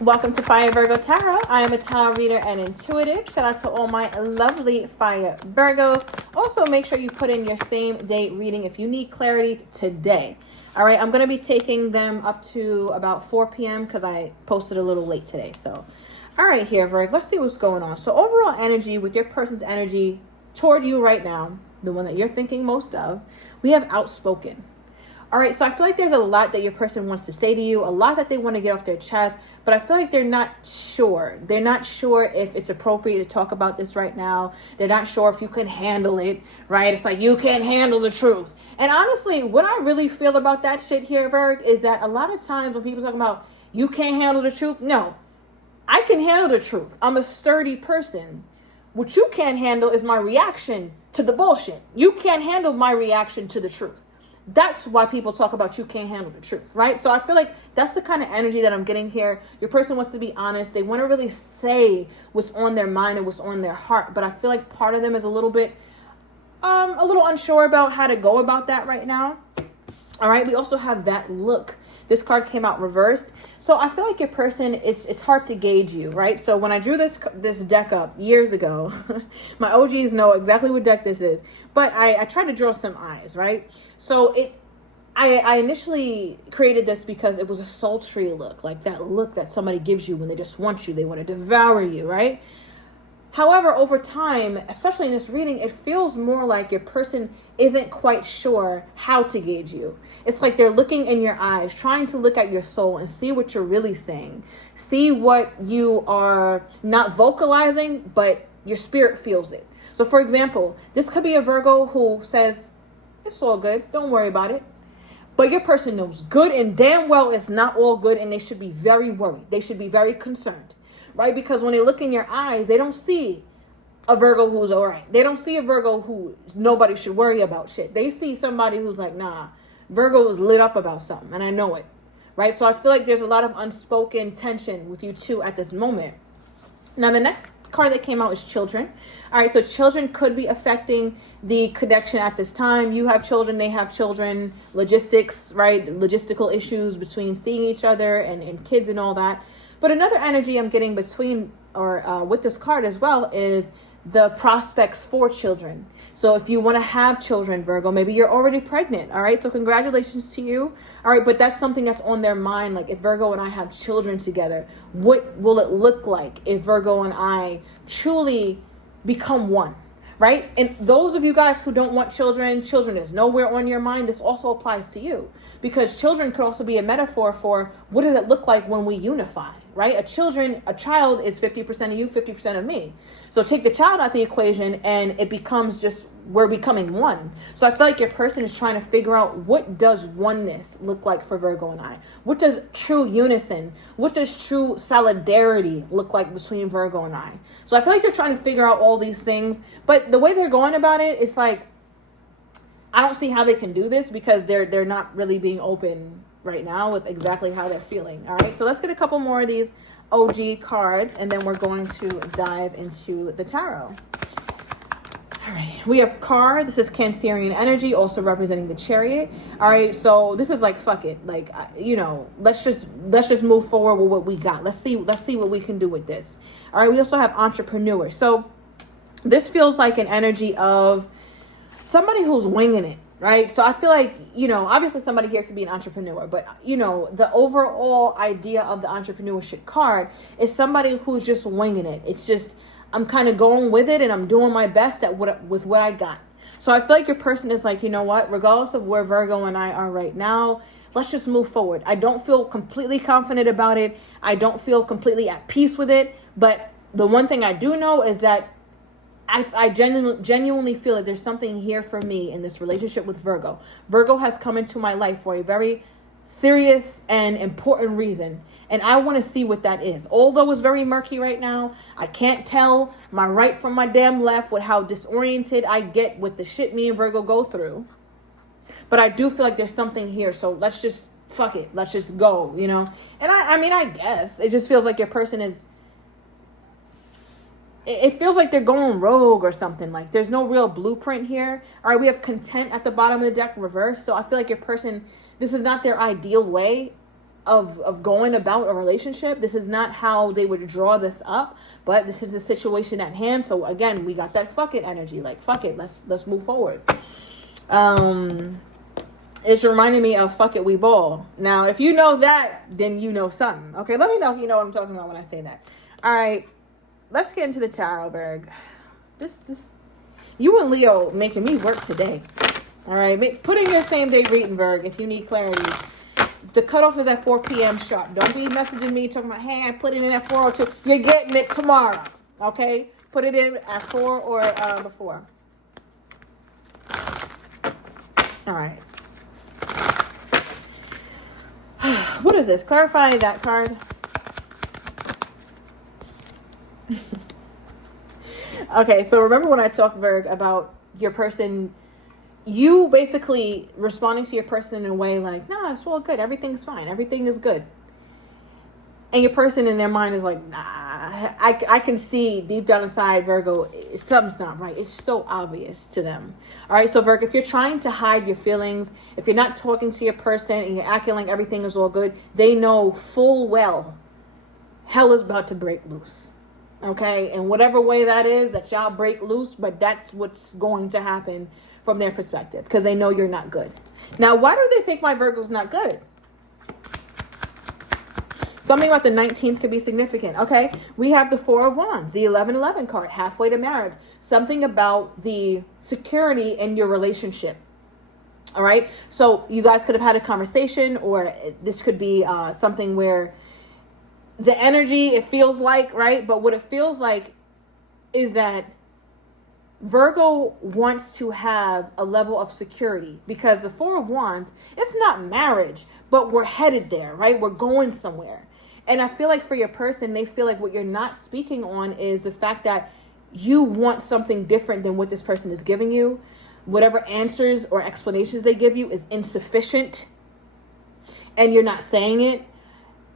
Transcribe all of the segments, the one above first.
Welcome to Fire Virgo Tarot. I am a tarot reader and intuitive. Shout out to all my lovely Fire Virgos. Also, make sure you put in your same day reading if you need clarity today. All right, I'm going to be taking them up to about 4 p.m. because I posted a little late today. So, all right, here, Virgo, let's see what's going on. So, overall energy with your person's energy toward you right now, the one that you're thinking most of, we have outspoken. All right, so I feel like there's a lot that your person wants to say to you, a lot that they want to get off their chest, but I feel like they're not sure. They're not sure if it's appropriate to talk about this right now. They're not sure if you can handle it, right? It's like, you can't handle the truth. And honestly, what I really feel about that shit here, Virg, is that a lot of times when people talk about, you can't handle the truth, no, I can handle the truth. I'm a sturdy person. What you can't handle is my reaction to the bullshit. You can't handle my reaction to the truth. That's why people talk about you can't handle the truth, right? So I feel like that's the kind of energy that I'm getting here. Your person wants to be honest. They want to really say what's on their mind and what's on their heart. But I feel like part of them is a little unsure about how to go about that right now. All right. We also have that look. This card came out reversed. So I feel like your person, it's hard to gauge you, right? So when I drew this deck up years ago, my OGs know exactly what deck this is. But I tried to draw some eyes, right? So I initially created this because it was a sultry look, like that look that somebody gives you when they just want you, they want to devour you, right? However, over time, especially in this reading, it feels more like your person isn't quite sure how to gauge you. It's like they're looking in your eyes, trying to look at your soul and see what you're really saying. See what you are not vocalizing, but your spirit feels it. So for example, this could be a Virgo who says, it's all good, don't worry about it. But your person knows good and damn well it's not all good, and they should be very worried. They should be very concerned, right? Because when they look in your eyes, they don't see a Virgo who's all right. They don't see a Virgo who nobody should worry about shit. They see somebody who's like, nah, Virgo is lit up about something, and I know it, right? So I feel like there's a lot of unspoken tension with you two at this moment. Now, the next card that came out is children. All right, so children could be affecting the connection at this time. You have children, they have children, logistics, right? Logistical issues between seeing each other and kids and all that. But another energy I'm getting between or with this card as well is the prospects for children. So if you want to have children, Virgo, maybe you're already pregnant. All right. So congratulations to you. All right. But that's something that's on their mind. Like, if Virgo and I have children together, what will it look like if Virgo and I truly become one? Right. And those of you guys who don't want children is nowhere on your mind. This also applies to you, because children could also be a metaphor for what does it look like when we unify, right? A child is 50% of you, 50% of me. So take the child out the equation and it becomes just, we're becoming one. So I feel like your person is trying to figure out, what does oneness look like for Virgo and I? What does true unison, what does true solidarity look like between Virgo and I? So I feel like they're trying to figure out all these things, but the way they're going about it, it's like, I don't see how they can do this because they're not really being open right now with exactly how they're feeling. All right, so let's get a couple more of these OG cards, and then we're going to dive into the tarot. All right, we have card. This is Cancerian energy, also representing the Chariot. All right, so this is like, fuck it, like, let's just move forward with what we got. Let's see what we can do with this. All right, we also have entrepreneur. So this feels like an energy of somebody who's winging it, right? So I feel like, obviously somebody here could be an entrepreneur, but, the overall idea of the entrepreneurship card is somebody who's just winging it. It's just, I'm kind of going with it and I'm doing my best with what I got. So I feel like your person is like, you know what, regardless of where Virgo and I are right now, let's just move forward. I don't feel completely confident about it. I don't feel completely at peace with it. But the one thing I do know is that I genuinely feel that there's something here for me in this relationship with Virgo. Virgo has come into my life for a very serious and important reason, and I want to see what that is. Although it's very murky right now, I can't tell my right from my damn left with how disoriented I get with the shit me and Virgo go through. But I do feel like there's something here, so let's just fuck it. Let's just go, And I guess it just feels like your person is, it feels like they're going rogue or something. Like, there's no real blueprint here. All right, we have content at the bottom of the deck reversed. So I feel like your person, this is not their ideal way of going about a relationship. This is not how they would draw this up, but this is the situation at hand. So again, we got that fuck it energy. Like, fuck it, let's move forward. It's reminding me of fuck it, we ball. Now, if you know that, then you know something. Okay, let me know if you know what I'm talking about when I say that. All right, let's get into the tarot, Berg. This, you and Leo making me work today. All right, put in your same day reading, Berg, if you need clarity. The cutoff is at 4 p.m. sharp. Don't be messaging me talking about, hey, I put it in at 4:02. You're getting it tomorrow, okay? Put it in at 4 or before. All right. What is this? Clarify that card. Okay, so remember when I talked, Virg, about your person, you basically responding to your person in a way like, nah, it's all good. Everything's fine. Everything is good. And your person in their mind is like, nah, I can see deep down inside, Virgo, something's not right. It's so obvious to them. All right, so Virgo, if you're trying to hide your feelings, if you're not talking to your person and you're acting like everything is all good, they know full well hell is about to break loose. Okay, and whatever way that is, that y'all break loose, but that's what's going to happen from their perspective because they know you're not good. Now, why do they think my Virgo's not good? Something about the 19th could be significant. Okay, we have the 4 of Wands, the 11-11 card, halfway to marriage. Something about the security in your relationship. All right, so you guys could have had a conversation, or this could be something where the energy, it feels like, right? But what it feels like is that Virgo wants to have a level of security because the 4 of Wands, it's not marriage, but we're headed there, right? We're going somewhere. And I feel like for your person, they feel like what you're not speaking on is the fact that you want something different than what this person is giving you. Whatever answers or explanations they give you is insufficient and you're not saying it.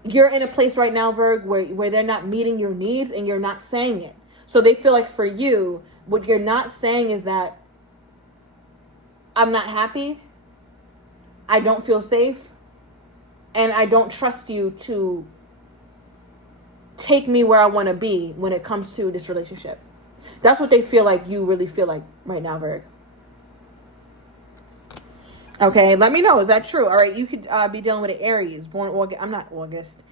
You're in a place right now, Virg, where they're not meeting your needs and you're not saying it. So they feel like for you, what you're not saying is that I'm not happy, I don't feel safe, and I don't trust you to take me where I want to be when it comes to this relationship. That's what they feel like you really feel like right now, Virg. Okay, let me know. Is that true? All right, you could be dealing with an Aries, born August. I'm not August.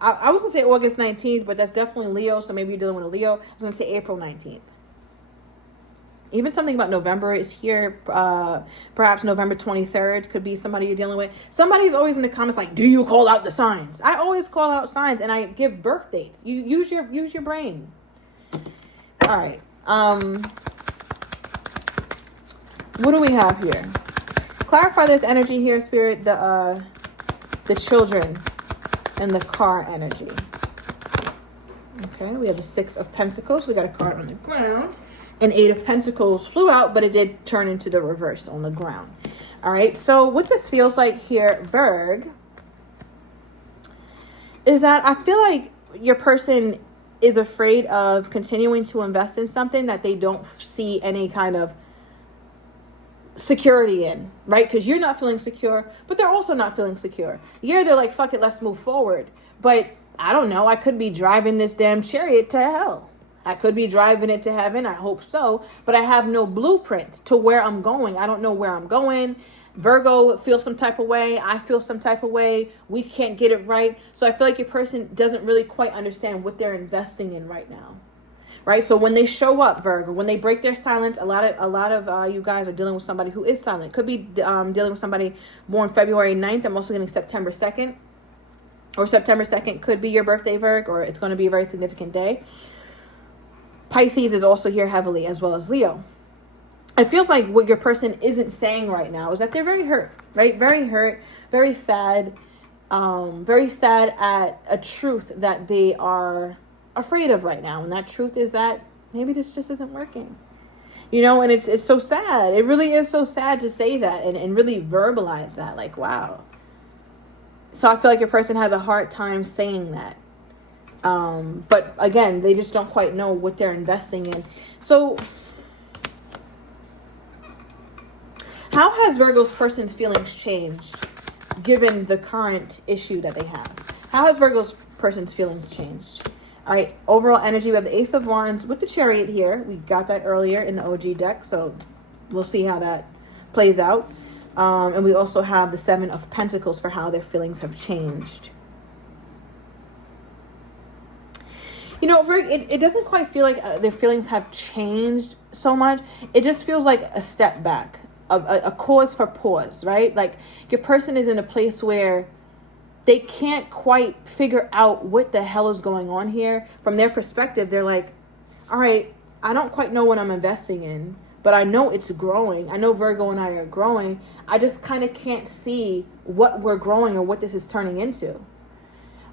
I was going to say August 19th, but that's definitely Leo, so maybe you're dealing with a Leo. I was going to say April 19th. Even something about November is here. Perhaps November 23rd could be somebody you're dealing with. Somebody's always in the comments like, do you call out the signs? I always call out signs, and I give birth dates. You use your brain. All right. What do we have here? Clarify this energy here, Spirit. The children and the car energy. Okay, we have the 6 of Pentacles. We got a card on the ground. An 8 of Pentacles flew out, but it did turn into the reverse on the ground. All right, so what this feels like here, Virg, is that I feel like your person is afraid of continuing to invest in something that they don't see any kind of security in, right? Because you're not feeling secure, but they're also not feeling secure. Yeah, they're like, fuck it, let's move forward. But I don't know, I could be driving this damn chariot to hell. I could be driving it to heaven. I hope so. But I have no blueprint to where I'm going. I don't know where I'm going. Virgo feels some type of way. I feel some type of way. We can't get it right. So I feel like your person doesn't really quite understand what they're investing in right now. Right? So when they show up, Virgo, when they break their silence, a lot of you guys are dealing with somebody who is silent. Could be dealing with somebody born February 9th. I'm also getting September 2nd. Or September 2nd could be your birthday, Virgo, or it's going to be a very significant day. Pisces is also here heavily, as well as Leo. It feels like what your person isn't saying right now is that they're very hurt, right? Very hurt, very sad at a truth that they are afraid of right now. And that truth is that maybe this just isn't working. You know, and it's so sad. It really is so sad to say that and really verbalize that. Like, wow. So I feel like your person has a hard time saying that. But again, they just don't quite know what they're investing in. So how has Virgo's person's feelings changed given the current issue that they have. How has Virgo's person's feelings changed? All right, overall energy, we have the Ace of Wands with the Chariot here. We got that earlier in the OG deck, so we'll see how that plays out. And we also have the Seven of Pentacles for how their feelings have changed. You know, it doesn't quite feel like their feelings have changed so much. It just feels like a step back, a cause for pause, right? Like your person is in a place where they can't quite figure out what the hell is going on here. From their perspective, they're like, all right, I don't quite know what I'm investing in, but I know it's growing. I know Virgo and I are growing. I just kind of can't see what we're growing or what this is turning into.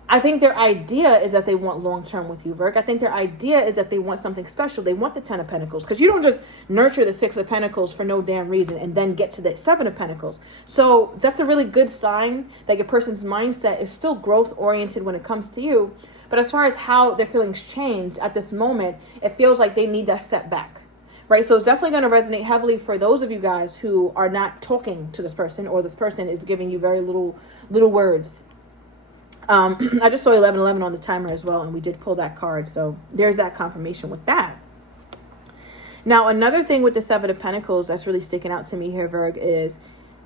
I think their idea is that they want long-term with you, Virg. I think their idea is that they want something special. They want the Ten of Pentacles, because you don't just nurture the Six of Pentacles for no damn reason and then get to the Seven of Pentacles. So that's a really good sign that your person's mindset is still growth-oriented when it comes to you. But as far as how their feelings changed at this moment, it feels like they need that setback, right? So it's definitely going to resonate heavily for those of you guys who are not talking to this person, or this person is giving you very little words. I just saw 1111 on the timer as well, and we did pull that card. So there's that confirmation with that. Now, another thing with the Seven of Pentacles that's really sticking out to me here, Virg, is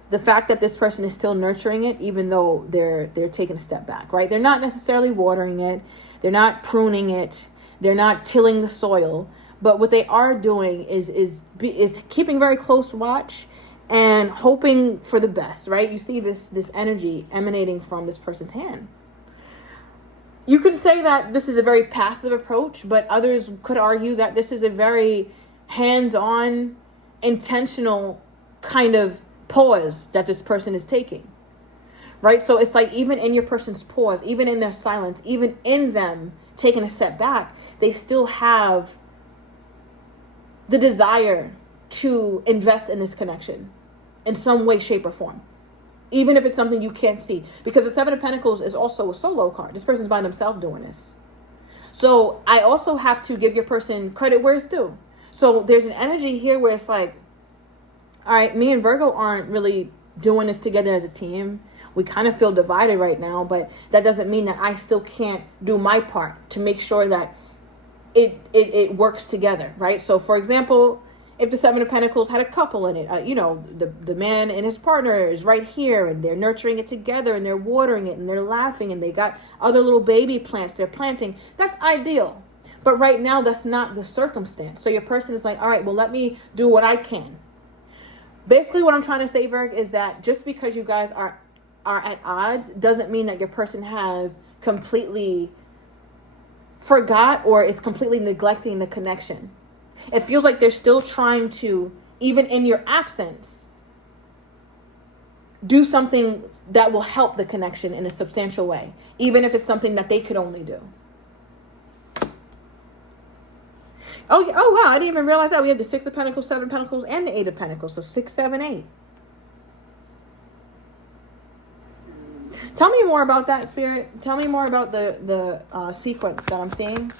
the fact that this person is still nurturing it, even though they're taking a step back, right? They're not necessarily watering it. They're not pruning it. They're not tilling the soil. But what they are doing is keeping very close watch and hoping for the best, right? You see this energy emanating from this person's hand. You could say that this is a very passive approach, but others could argue that this is a very hands-on, intentional kind of pause that this person is taking, right? So it's like even in your person's pause, even in their silence, even in them taking a step back, they still have the desire to invest in this connection in some way, shape, or form. Even if it's something you can't see. Because the Seven of Pentacles is also a solo card. This person's by themselves doing this. So I also have to give your person credit where it's due. So there's an energy here where it's like, all right, me and Virgo aren't really doing this together as a team. We kind of feel divided right now, but that doesn't mean that I still can't do my part to make sure that it works together, right? So for example, if the Seven of Pentacles had a couple in it, the man and his partner is right here and they're nurturing it together and they're watering it and they're laughing and they got other little baby plants they're planting, that's ideal. But right now, that's not the circumstance. So your person is like, all right, well, let me do what I can. Basically, what I'm trying to say, Virg, is that just because you guys are at odds doesn't mean that your person has completely forgot or is completely neglecting the connection. It feels like they're still trying to, even in your absence, do something that will help the connection in a substantial way, even if it's something that they could only do. Oh, wow, I didn't even realize that. We had the Six of Pentacles, Seven of Pentacles, and the Eight of Pentacles. So 6, 7, 8. Tell me more about that, Spirit. Tell me more about the sequence that I'm seeing.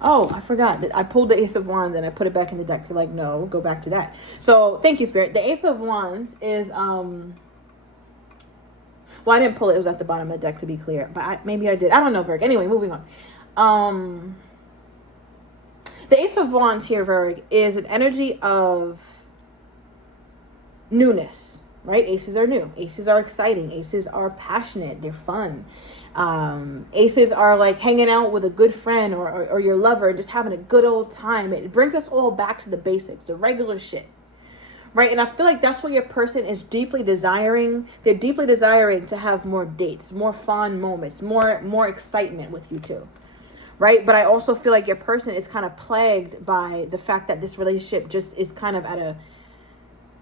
Oh, I forgot. I pulled the Ace of Wands and I put it back in the deck. You're like, no, go back to that. So thank you, Spirit. The Ace of Wands is, well, I didn't pull it. It was at the bottom of the deck, to be clear. But maybe I did. I don't know, Virg. Anyway, moving on. The Ace of Wands here, Virg, is an energy of newness, right? Aces are new. Aces are exciting. Aces are passionate. They're fun. Aces are like hanging out with a good friend or your lover, just having a good old time. It brings us all back to the basics, the regular shit, right? And I feel like that's what your person is deeply desiring. They're deeply desiring to have more dates, more fun moments, more excitement with you too, right? But I also feel like your person is kind of plagued by the fact that this relationship just is kind of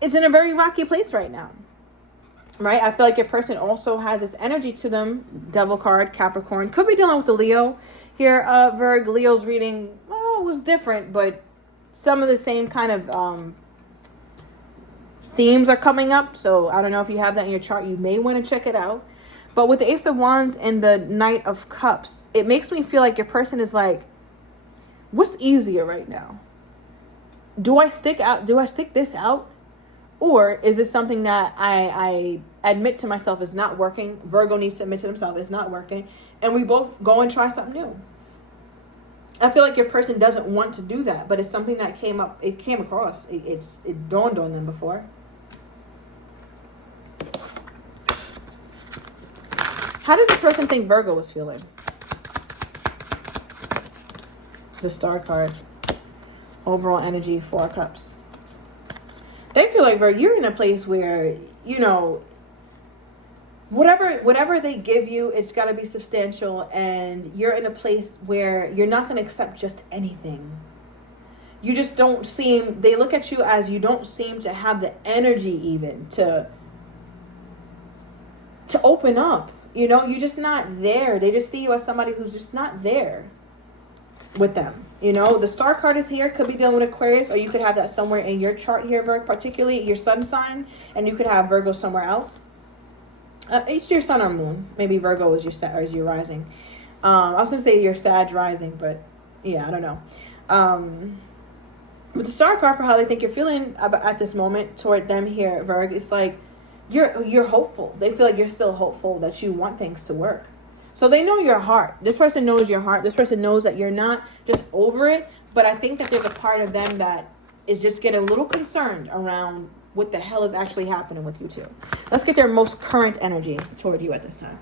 it's in a very rocky place right now. Right? I feel like your person also has this energy to them. Devil card, Capricorn. Could be dealing with the Leo here. Virg, Leo's reading was different, but some of the same kind of themes are coming up. So I don't know if you have that in your chart. You may want to check it out. But with the Ace of Wands and the Knight of Cups, it makes me feel like your person is like, what's easier right now? Do I stick this out? Or is this something that I admit to myself is not working? Virgo needs to admit to themselves it's not working. And we both go and try something new. I feel like your person doesn't want to do that, but it's something that came across. It dawned on them before. How does this person think Virgo was feeling? The Star card. Overall energy, 4 of Cups. They feel like, Virgo, you're in a place where, you know, whatever they give you, it's got to be substantial, and you're in a place where you're not going to accept just anything. You just don't seem, they look at you as you don't seem to have the energy even to open up. You know, you're just not there. They just see you as somebody who's just not there with them. You know, the Star card is here. Could be dealing with Aquarius, or you could have that somewhere in your chart here, Virgo, particularly your sun sign, and you could have Virgo somewhere else. It's your sun or moon. Maybe Virgo is your rising. I was going to say your Sag rising, but yeah, I don't know. With the Star card, for how they think you're feeling at this moment toward them here, Virgo, it's like you're hopeful. They feel like you're still hopeful, that you want things to work. So they know your heart. This person knows your heart. This person knows that you're not just over it, but I think that there's a part of them that is just getting a little concerned around what the hell is actually happening with you two. Let's get their most current energy toward you at this time.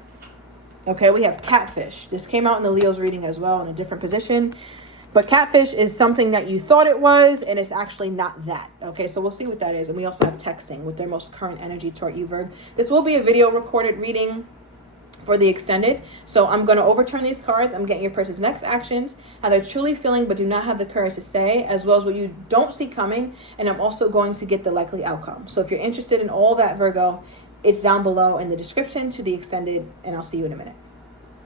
Okay, we have Catfish. This came out in the Leo's reading as well in a different position. But Catfish is something that you thought it was, and it's actually not that. Okay, so we'll see what that is. And we also have Texting with their most current energy toward you, Virgo. This will be a video recorded reading for the extended. So I'm going to overturn these cards. I'm getting your person's next actions, how they're truly feeling but do not have the courage to say, as well as what you don't see coming. And I'm also going to get the likely outcome. So if you're interested in all that, Virgo, it's down below in the description to the extended, and I'll see you in a minute.